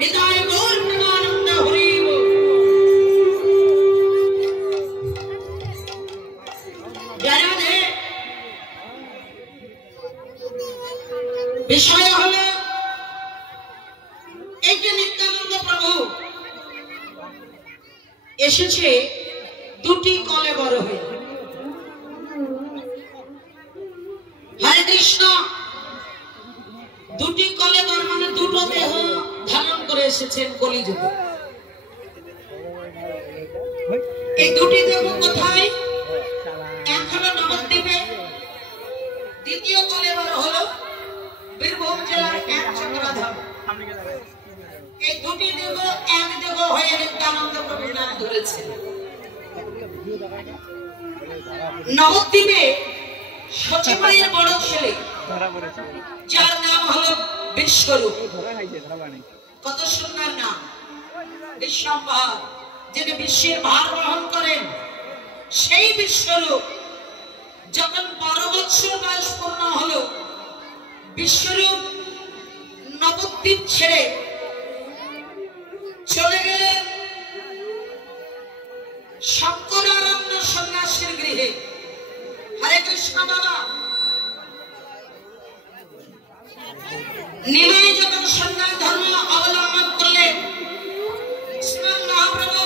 নিতাই গৌর প্রেমানন্দ হরি বল। বিষয় হলো এই যে নিত্যানন্দ প্রভু এসেছে দুটি কলেবর হয়ে। হরে কৃষ্ণ দুটি কলেবর মানে দুটো দেহ ধারণ করে এসেছেন কলিযুগে। এই দুটি দেহ কোথায়? এক হলো নবদ্বীপে, দ্বিতীয় কলেবর হলো বীরভূম জেলার এক চক্রাধাম। এই দুটি দেহ এক দেহ হয়ে নিত্যানন্দ প্রভুর নাম ধরেছে। নবদ্বীপে সচিমায়ের বড় ছেলে যার নাম হলো বিশ্বরূপ, কত সুন্দর নাম, বিশ্বম্ভর, যিনি বিশ্বের ভার গ্রহণ করেন। সেই বিশ্বরূপ যখন 12 বছর বয়স পূর্ণ হলো, বিশ্বরূপ নবদ্বীপ ছেড়ে চলে গেলেন শঙ্করারণ্য সন্ন্যাসীর গৃহে। হরে কৃষ্ণ বাবা নিমাই যখন সন্ন্যাস ধর্ম অবলম্বন করলেন, শ্রীমান মহাপ্রভু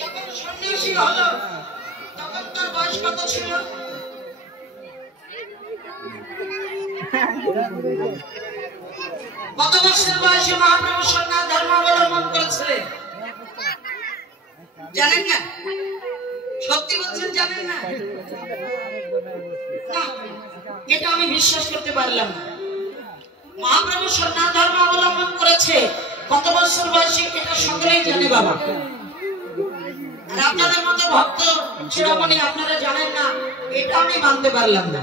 যখন সন্ন্যাসী হলো তখন তার বয়স কত ছিল? কত বছর বয়সে মহাপ্রভু সন্ন্যাস ধর্ম অবলম্বন করেছিলেন জানেন না? সত্যি বলছেন জানেন না? এটা আমি বিশ্বাস করতে পারলাম না। মহাপ্রভু সন্ন্যাস ধর্ম অবলম্বন করেছে কত বছর বয়সে, এটা সকলেই জানে বাবা। আর আপনাদের মতো ভক্ত শিরোমণি আপনারা জানেন না, এটা আমি মানতে পারলাম না।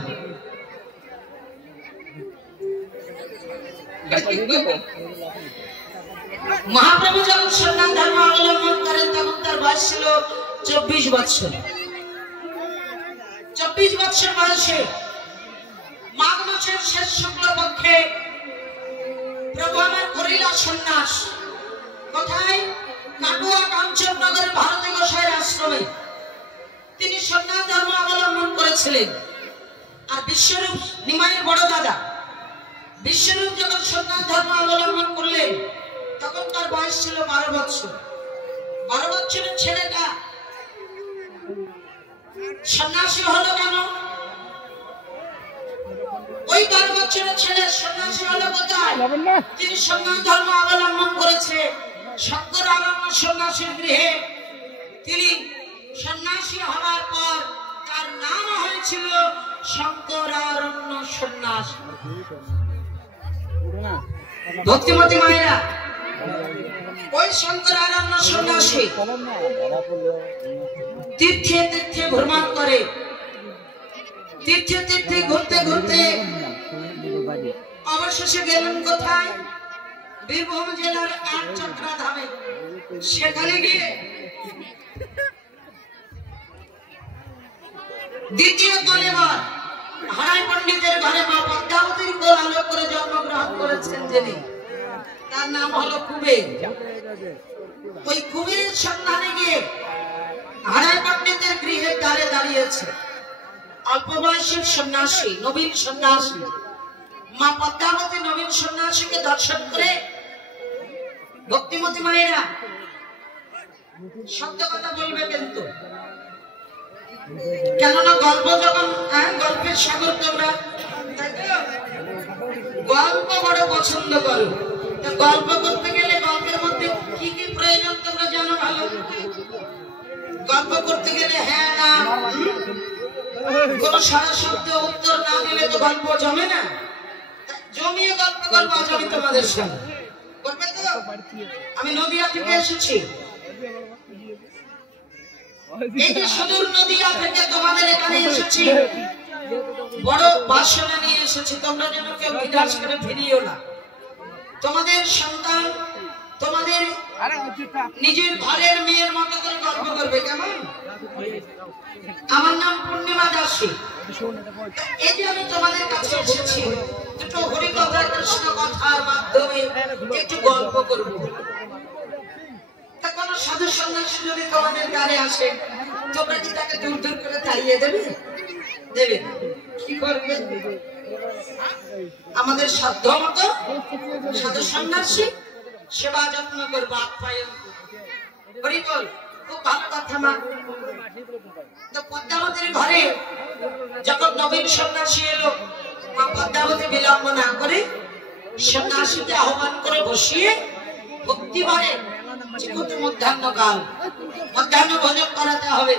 মহাপ্রভু যখন সন্ন্যাস ধর্ম অবলম্বন করেন তখন তার বয়স ছিল 24 বছর। 24 বছর বয়সে মাঘ মাসের শেষ শুক্লপক্ষে প্রভু আমার করিলা সন্ন্যাস। কোথায়? কাটুয়া কাঞ্চননগরের ভারতী গোসাইয়ের আশ্রমে তিনি সন্ন্যাস ধর্ম অবলম্বন করেছিলেন। আর বিশ্বরূপ নিমাইয়ের বড় দাদা বিশ্বরূপ যখন সন্ন্যাস ধর্ম অবলম্বন করলেন তখন তার বয়স ছিল 12 বছর। 12 বছরের ছেলেটা সন্ন্যাসী হলো কেন? ওই 12 বছরের ছেলে সন্ন্যাসী হলো কোথায়? তিনি সন্ন্যাস ধর্ম অবলম্বন করেছে শঙ্করারণ্য সন্ন্যাসীর গৃহে। তিনি সন্ন্যাসী হওয়ার পর তার নাম হয়েছিল শঙ্করারণ্য সন্ন্যাস। ভক্তিমতী মায়েরা, ওই শঙ্করারণ্য সন্ন্যাসী তীর্থে তীর্থে ভ্রমণ করে, তীর্থে তীর্থে ঘুরতে ঘুরতে অবশেষে গেলেন কোথায়? বীরভূম জেলার এক চক্রাধামে। সেখানে গিয়ে দ্বিতীয় কলেবর হারাই পণ্ডিতের ঘরে মা পদ্মাবতীর কোল আলো করে জন্মগ্রহণ করেছেন যিনি, তার নাম হলো কুবের। ওই কুবেরের সন্ধানে গিয়ে হারাই পণ্ডিতের গৃহের দ্বারে দাঁড়িয়েছে অল্প বয়সের সন্ন্যাসী, নবীন সন্ন্যাসী। মা পদ্মাবতী নবীন সন্ন্যাসীকে দর্শন করে, ভক্তিমতী মায়েরা সত্য কথা বলবে কিন্তু, কেননা গল্প যখন গল্পের সাগর তোমরা গল্প বড় পছন্দ করো, গল্প করতে গেলে গল্পের মধ্যে কি কি প্রয়োজন তোমরা জানো ভালো। গল্প করতে গেলে হ্যাঁ না কোন সারা শব্দ উত্তর না দিলে তো গল্প জমে না। জমিয়ে গল্প করবো আজ আমি তোমাদের সামনে। আমি নদিয়া থেকে এসেছি, এই যে সুদূর নদিয়া থেকে তোমাদের এখানে এসেছি, বড় বাসনা নিয়ে এসেছি। তোমরা যেন কেউ বিনাশ করে ফিরিও না। তোমাদের সন্তান তোমাদের নিজের ঘরের মেয়ের মতো করে গল্প করবে, কেমন? আমার নাম পূর্ণিমা দাসী। এই যে আমি তোমাদের কাছে এসেছি দুটো হরিকথা কৃষ্ণ কথার মাধ্যমে একটু গল্প করবো। কোনো সাধু সন্ন্যাসী যদি তোমাদের গাড়ি আসে, তোমরা কি তাকে দূর দূর করে তাড়িয়ে দেবে? দেবে কি করবে? আমাদের সাধ্য মতো সাধু সন্ন্যাসী সেবা যত্ন করবো, আপ্যায়ন হরিবল। খুব ভালো কথা মা। তো পদ্মাবতীর ঘরে যখন নবীন সন্ন্যাসী এলো, মা পদ্মাবতী বিলম্ব না করে সন্ন্যাসীকে আহ্বান করে বসিয়ে ভক্তি ভরে মধ্যাহ্ন কাল মধ্যাহ্ন ভোজন করাতে হবে।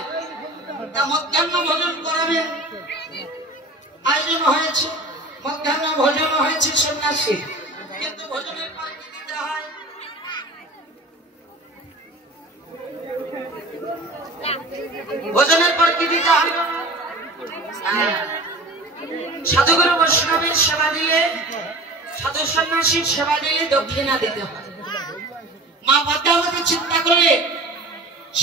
তা মধ্যাহ্ন ভোজন করাবেন, আয়োজন হয়েছে, মধ্যাহ্ন ভোজন হয়েছে সন্ন্যাসী। কিন্তু ভোজনের পর কি দিতে হয়? ভোজনের পর কি দিতে হয়? সাধুগুরু বৈষ্ণবের সেবা দিলে, সাধু সন্ন্যাসীর সেবা দিলে দক্ষিণা দিতে হয়। মা পদ্মাবতী চিন্তা করে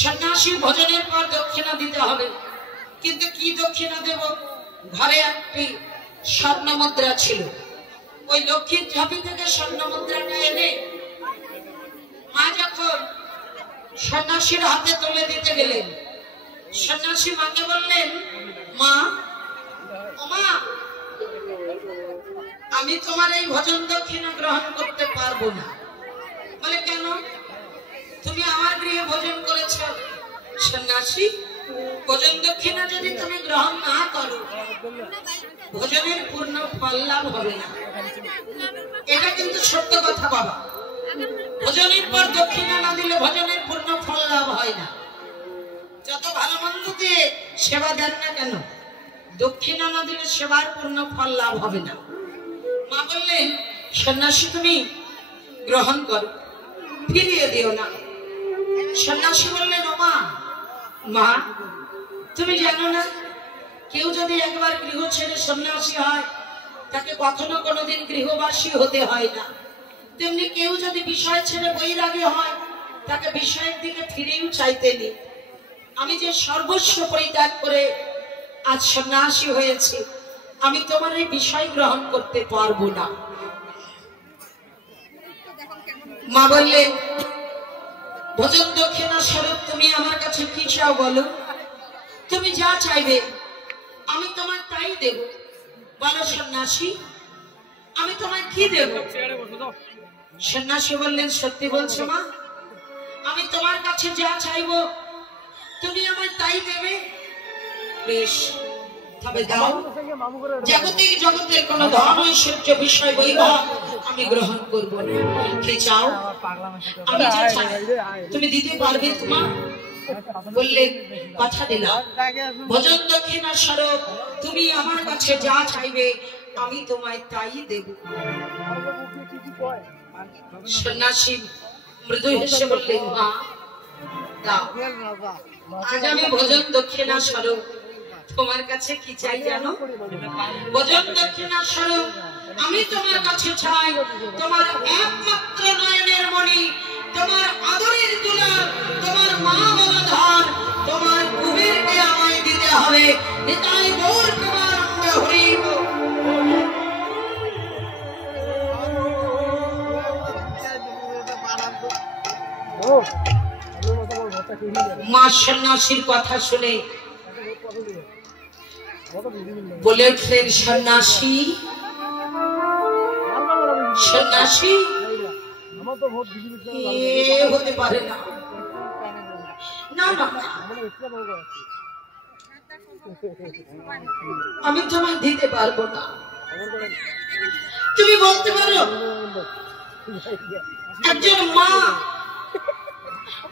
সন্ন্যাসীর ভোজনের পর দক্ষিণা দিতে হবে। কিন্তু কি দক্ষিণা দেব? ঘরে একটি স্বর্ণ মুদ্রা ছিল। ওই লক্ষ্মীর ঝাঁপি থেকে স্বর্ণ মুদ্রাটা এনে মা যখন সন্ন্যাসীর হাতে তুলে দিতে গেলেন, সন্ন্যাসী মাকে বললেন, মা ও মা, আমি তোমার এই ভোজন দক্ষিণা গ্রহণ করতে পারবো না। বলে কেন? তুমি আমার গৃহে ভোজন করেছ। সন্ন্যাসী, ভোজন দক্ষিণা যদি তুমি গ্রহণ না করো, ভোজনের পূর্ণ ফল লাভ হবে না। এটা কিন্তু সত্য কথা বাবা। ভোজনের পর দক্ষিণা না দিলে ভোজনের পূর্ণ ফল লাভ হয় না। যত ভালো মন্দ দিয়ে সেবা দেন না কেন, দক্ষিণা না দিলে সেবার পূর্ণ ফল লাভ হবে না। মা বললেন, সন্ন্যাসী তুমি গ্রহণ করো, ফিরিয়ে দিও না। সন্ন্যাসী বললেন, ও মা, মা তুমি জানো না, কেউ যদি একবার গৃহ ছেড়ে সন্ন্যাসী হয়, তাকে কখনো কোনোদিন গৃহবাসী হতে হয় না। তেমনি কেউ যদি বিষয় ছেড়ে বৈরাগী হয়, তাকে বিষয়ের দিকে ফিরেও চাইতে নেই। আমি যে সর্বস্ব পরিত্যাগ করে আজ সন্ন্যাসী হয়েছি, আমি তোমার এই বিষয় গ্রহণ করতে পারবো না। মা বললেন, ভোজন দক্ষিণা স্বরূপ তুমি আমার কাছে কি চাও বলো? তুমি যা চাইবে আমি তোমার তাই দেব। বলো সন্ন্যাসী, আমি তোমায় কি দেব? সন্ন্যাসী বললেন, সত্যি বলছো মা? আমি তোমার কাছে যা চাইবো তুমি আমায় তাই দেবে? বেশ, তবে দাও। জাগতিক জগতের কোন ধন ঐশ্বর্য বিষয় বৈভব আমি গ্রহণ করবো না। কি চাও? আমি যা চাই তুমি দিতে পারবে তোমার? বললেন, কথা দিলাম, ভোজন দক্ষিণা স্বরূপ তুমি আমার কাছে যা চাইবে আমি তোমায় তাই দেব। সন্ন্যাসী মৃদু হেসে বললেন, মা দাও। আজ আমি ভোজন দক্ষিণা স্বরূপ তোমার কাছে কি চাই জানো? ভোজন দক্ষিণা স্বরূপ আমি তোমার কাছে চাই তোমার একমাত্র নয়নের মণি, তোমার আদরের দুলার, তোমার মা বলা ধন, তোমার কুবেরকে আমায় দিতে হবে। নিতাই গৌর প্রেমানন্দ হরি বল। মা সন্ন্যাসীর কথা শুনে বলে উঠলেন, সন্ন্যাসী, সন্ন্যাসী হতে পারে না। না না, আমি তোমায় দিতে পারবো না। তুমি বলতে পারো একজন মা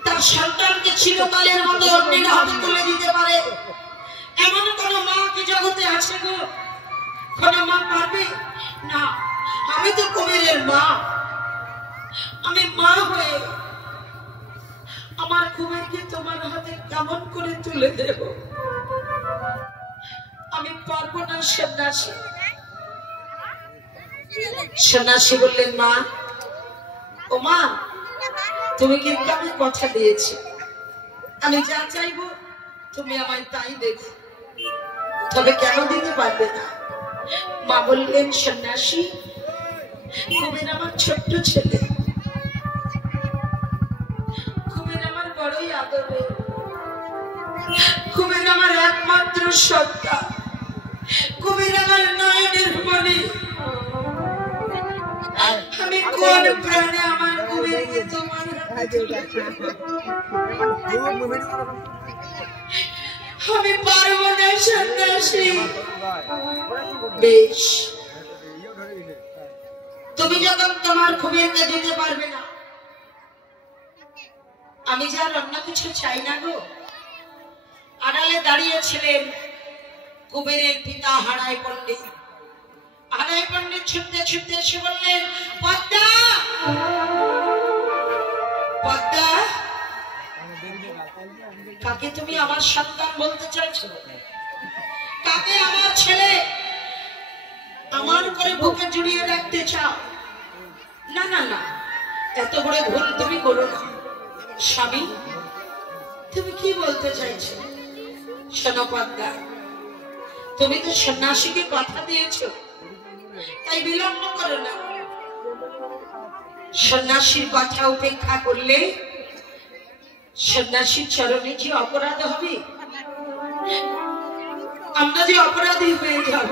তার সন্তানকে চিরকালের মতো অন্যের হাতে তুলে দিতে পারে? এমন কোন মা কি জগতে আছে গো? কোন মা পারবে না। আমি তো কুবেরের মা, আমি মা হয়ে আমার কুবেরকে তোমার হাতে কেমন করে তুলে দেব? আমি পারবো না সন্ন্যাসী। সন্ন্যাসী বললেন, মা ও মা, তুমি কিন্তু আমি কথা দিয়েছি, আমি যা চাইবো তুমি আমায় তাই দেবে। তবে কেন দিতে পারবে না? মা বললেন, সন্ন্যাসী কুবের আমার ছোট্ট ছেলে, কুবের আমার একমাত্র সত্তা, কুবের আমার নয়নের মণি। আমি কোন প্রাণে আমার কুবেরকে তোমার হাতে তুলে দেব? আমি পারবো না সন্ন্যাসী। বেশ, তুমি যখন তোমার কুবেরকে দিতে পারবে না, আমি যার অন্য কিছু চাই না গো। আড়ালে দাঁড়িয়েছিলেন কুবেরের পিতা হারাই পণ্ডিত। হারাই পণ্ডিত ছুটতে ছুটতে এসে বললেন, পদ্মা, পদ্মা, কাকে তুমি আমার সন্তান বলতে চাইছো? কাকে আমার ছেলে আমার করে বুকে জড়িয়ে রাখতে চাও? না না না, এত বড় ভুল তুমি করো না। স্বামী, তুমি কি বলতে চাইছো? শোনো পদ্মা, তুমি তো সন্ন্যাসীকে কথা দিয়েছো, তাই বিলম্ব করো না। সন্ন্যাসীর কথা উপেক্ষা করলে সন্ন্যাসীর চরণে যে অপরাধ হবে, আমরা যে অপরাধী হয়ে যাব।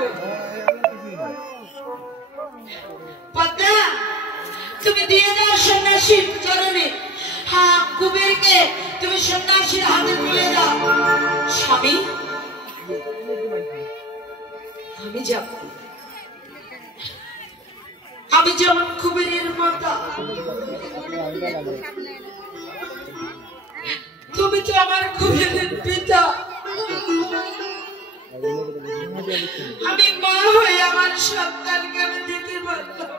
পদ্মা, তুমি দিয়ে দাও সন্ন্যাসীর চরণে। হ্যাঁ, কুবেরকে তুমি সন্ন্যাসীর হাতে তুলে দাও। স্বামী, আমি যাব, আমি যেমন কুবেরের মাতা, তুমি তো আমার কুবেরের পিতা। আমি মা হয়ে আমার সন্তানকে আমি দিতে পারলাম,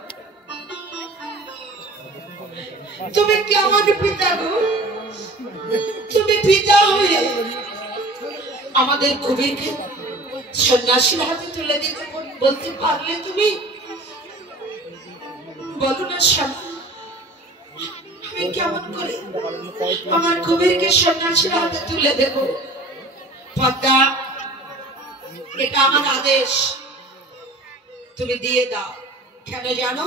তুমি কেমন পিতা গো? তুমি পিতা হয়ে আমাদের কুবেরকে সন্ন্যাসীর হাতে তুলে দিতে বলতে পারলে? তুমি বলো না স্বামী, আমি কেমন করে আমার কুবেরকে সন্ন্যাসীর হাতে তুলে দেব? পদ্মা, এটা আমার আদেশ, তুমি দিয়ে দাও। কেন জানো?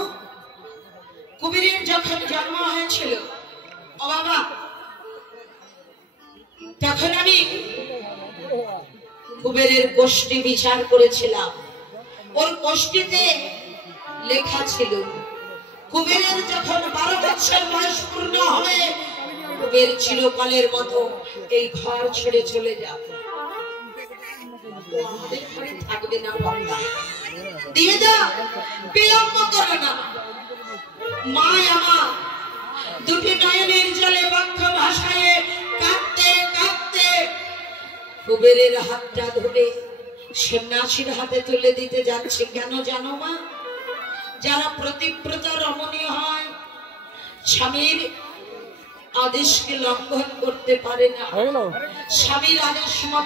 কুবেরের যখন জন্ম হয়েছিল, ও বাবা, তখন আমি কুবেরের গোষ্ঠী বিচার করেছিলাম। ওর গোষ্ঠীতে লেখা ছিল, কুবেরের যখন 12 বছর বয়স পূর্ণ হবে, কুবের চিরকালের মতো এই ঘর ছেড়ে চলে যাবে, আমাদের ঘরে থাকবে না। দিয়ে দাও, বিলম্ব করো না। মা আমার দুটি নয়নের জলে বক্ষ ভাসায় কাঁদতে কাঁদতে কুবেরের হাতটা ধরে সন্ন্যাসীর হাতে তুলে দিতে যাচ্ছে। কেন জানো মা? যারা প্রতিব্রত রমণী হয়, স্বামীর আদেশকে লঙ্ঘন করতে পারে না, স্বামীর আদেশ মতো